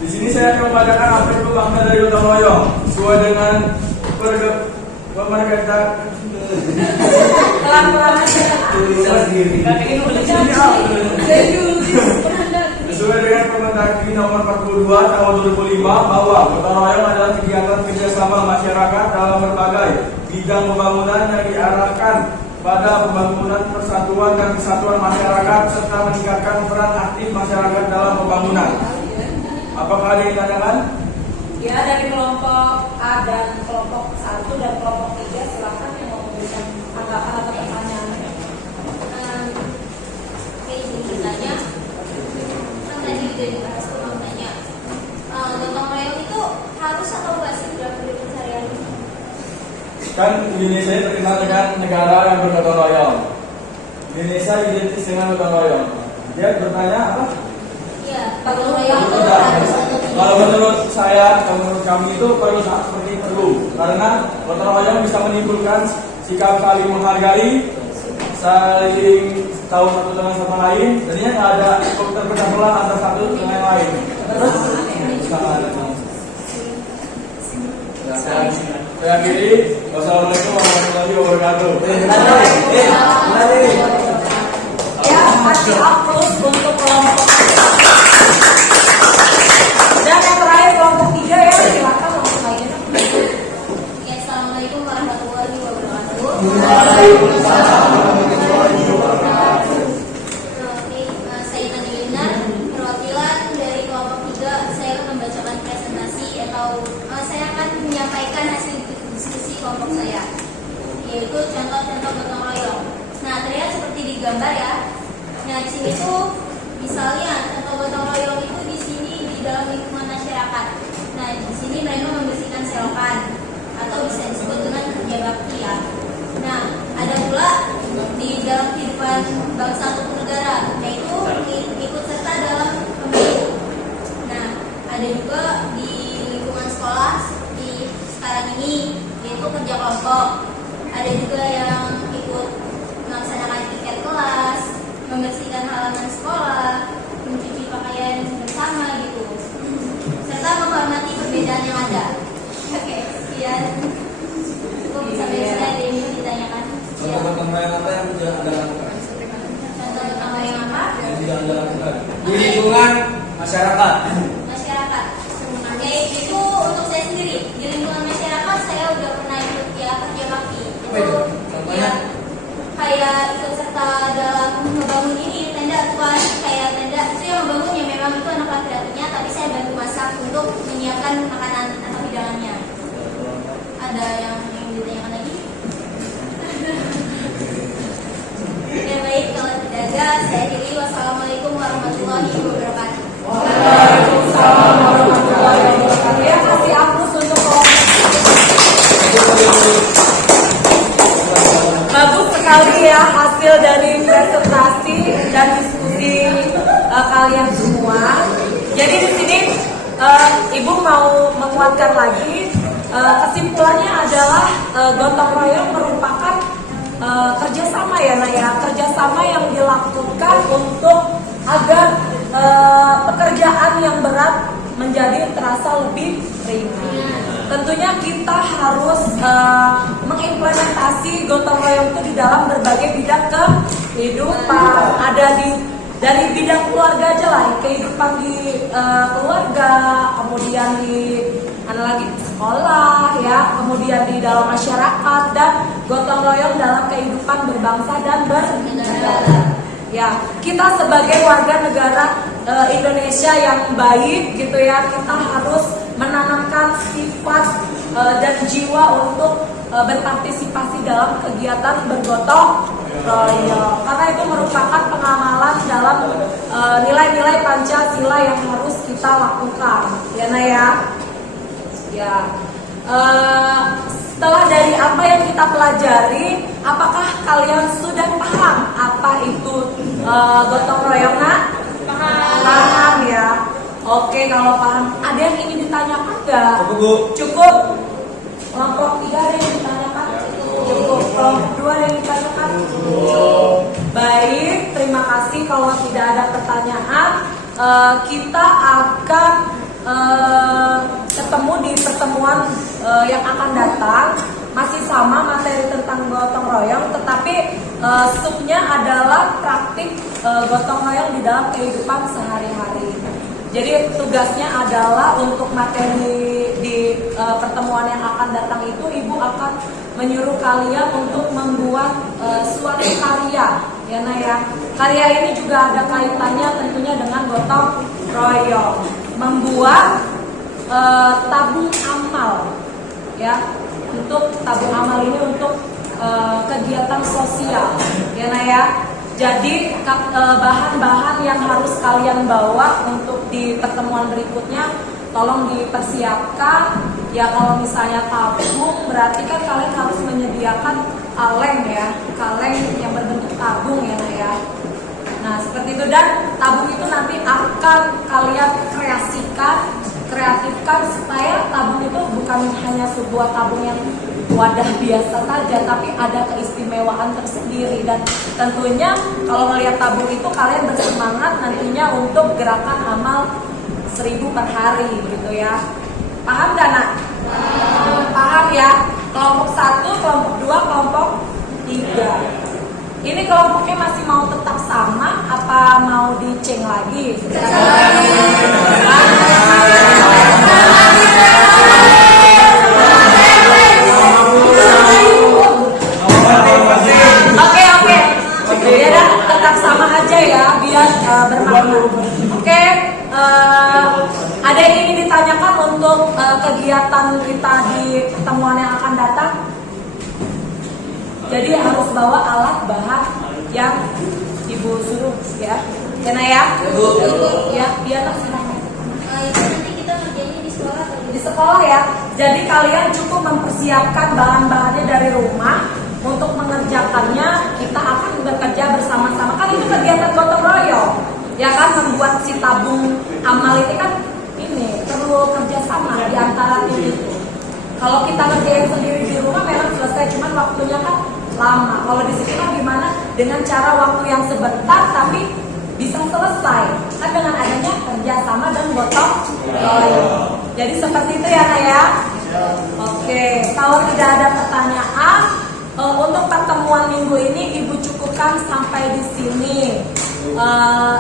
Di sini saya akan membacakan apa itu makna dari gotong royong sesuai dengan Pelan-pelan aja. Sesuai dengan Permendagri nomor 42 tahun 2005 bahwa gotong royong adalah kegiatan kerjasama masyarakat dalam berbagai bidang pembangunan yang diarahkan pada pembangunan persatuan dan kesatuan masyarakat serta meningkatkan peran aktif masyarakat dalam pembangunan. Apakah ada yang ditanyakan? Ya, dari kelompok A dan kelompok 1 dan kelompok 3 silakan yang mau memberikan tanggapan atau pertanyaan. Kayak gini ceritanya, kan tadi udah dibahas tuh maknanya. Gotong royong itu harus atau enggak sih dalam kehidupan sehari-hari? Kan Indonesia ini terkenal dengan negara yang bergotong royong. Indonesia identik dengan gotong royong. Dia bertanya apa? Iya, gotong royong itu Tidak. harus atau tidak? Kalau menurut saya, menurut kami itu perlu, karena gotong royong bisa menimbulkan sikap saling menghargai, saling tahu satu dengan sama lain. Jadinya nggak ada terpecah belah antara satu dengan yang lain. Terus saya akhiri. Wassalamualaikum warahmatullahi wabarakatuh. Ya, kasih aplaus untuk kelompok saya akan menyampaikan hasil diskusi kelompok saya, yaitu contoh-contoh gotong royong. Nah, terlihat seperti di gambar ya. Nah, di sini tuh misalnya contoh gotong royong itu di sini di dalam lingkungan masyarakat. Nah, di sini mereka membersihkan selokan atau bisa disebut dengan kerja bakti ya. Nah, ada pula di dalam kehidupan bangsa atau negara, yaitu ikut serta dalam pemilu. Nah, ada juga di lingkungan sekolah seperti sekarang ini, yaitu kerja kelompok. Ada juga yang ikut melaksanakan tiket kelas, membersihkan halaman sekolah, mencuci pakaian bersama gitu, serta menghormati perbedaan yang ada. Oke, sekian. Kok bisa biasanya ada yang ingin ditanyakan? Contoh gotong royong apa yang sudah Anda lakukan? Contoh gotong royong apa? Yang sudah Anda lakukan di lingkungan masyarakat. Masyarakat. Oke, itu untuk saya sendiri. Di lingkungan masyarakat saya udah pernah ikut ya kerja bakti. Apa itu? Contohnya? Ya, kayak ikut serta dalam membangun ini tenda tuan, kayak tenda itu yang membangunnya memang itu anak laki-lakinya, tapi saya bantu masak untuk menyiapkan makanan atau hidangannya. Ada yang ingin ditanyakan lagi? Oke, baik, kalau tidak ada saya akhiri. Wassalamualaikum warahmatullahi wabarakatuh. Waalaikumsalam warahmatullahi wabarakatuh. Ya, kasih aplaus untuk bagus sekali ya hasil dari presentasi dan diskusi kalian semua. Jadi di sini Ibu mau menguatkan lagi, kesimpulannya adalah gotong royong merupakan kerjasama ya, kerjasama yang dilakukan untuk agar pekerjaan yang berat menjadi terasa lebih ringan. Tentunya kita harus mengimplementasi gotong royong itu di dalam berbagai bidang kehidupan. Ada dari bidang keluarga aja lah, kehidupan di keluarga, kemudian di sekolah ya, kemudian di dalam masyarakat, dan gotong royong dalam kehidupan berbangsa dan bernegara. Ya, kita sebagai warga negara Indonesia yang baik gitu ya, kita harus menanamkan sifat dan jiwa untuk berpartisipasi dalam kegiatan bergotong royong, karena itu merupakan pengamalan dalam nilai-nilai Pancasila yang harus kita lakukan ya Nah ya. Setelah dari apa yang kita pelajari, apakah kalian sudah paham apa itu gotong royong? Paham ya. Oke, kalau paham, ada yang ingin ditanyakan nggak? Cukup, Bu. Cukup. Kelompok 3 ada yang ditanyakan? Cukup. Kelompok 2 ada yang ditanyakan? Cukup. Baik, terima kasih. Kalau tidak ada pertanyaan, kita akan ketemu di pertemuan yang akan datang. Masih sama materi tentang gotong royong, tetapi subnya adalah praktik gotong royong di dalam kehidupan sehari-hari. Jadi tugasnya adalah untuk materi di pertemuan yang akan datang itu, Ibu akan menyuruh kalian untuk membuat suatu karya ya. Karya ini juga ada kaitannya tentunya dengan gotong royong. Membuat tabung amal ya, untuk tabung amal ini untuk kegiatan sosial ya. Jadi bahan-bahan yang harus kalian bawa untuk di pertemuan berikutnya tolong dipersiapkan ya. Kalau misalnya tabung, berarti kan kalian harus menyediakan kaleng ya, kaleng yang berbentuk tabung ya. Nah seperti itu, dan tabung itu nanti akan kalian kreatifkan supaya tabung itu bukan hanya sebuah tabung yang wadah biasa saja, tapi ada keistimewaan tersendiri. Dan tentunya kalau melihat tabung itu kalian bersemangat nantinya untuk gerakan amal 1000 per hari gitu ya. Paham gak Nak? Paham ya. Kelompok 1, kelompok 2, kelompok 3. Ini kelompoknya masih mau tetap sama apa mau diceng lagi? Oke. Ya tetap sama aja ya biar bermakna. Oke, ada yang ingin ditanyakan untuk kegiatan kita di pertemuan yang akan datang? Jadi harus bawa alat bahan yang Ibu suruh ya. Ya, Nak ya? Ya, dia tak senang. Itu nanti kita ngerjainnya di sekolah atau Di sekolah ya. Jadi kalian cukup mempersiapkan bahan-bahannya dari rumah. Untuk mengerjakannya kita akan bekerja bersama-sama. Kan itu kegiatan gotong royong. Ya kan, membuat si tabung amal ini kan ini perlu kerjasama di antara tim itu. Kalau kita ngerjain sendiri di rumah memang selesai, cuman waktunya kan lama. Kalau di sini kan gimana? Dengan cara waktu yang sebentar tapi bisa selesai. Kan dengan adanya kerjasama dan gotong royong. Jadi seperti itu ya, Nak ya. Oke, kalau tidak ada pertanyaan, untuk pertemuan minggu ini Ibu cukupkan sampai di sini.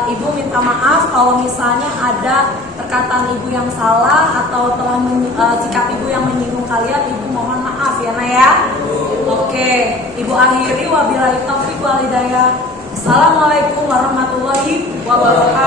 Ibu minta maaf kalau misalnya ada perkataan Ibu yang salah atau telah sikap Ibu yang menyinggung kalian. Ibu mohon maaf ya, Nak ya. Oke, Ibu akhiri wabillahi taufiq wal hidayah. Assalamualaikum warahmatullahi wabarakatuh.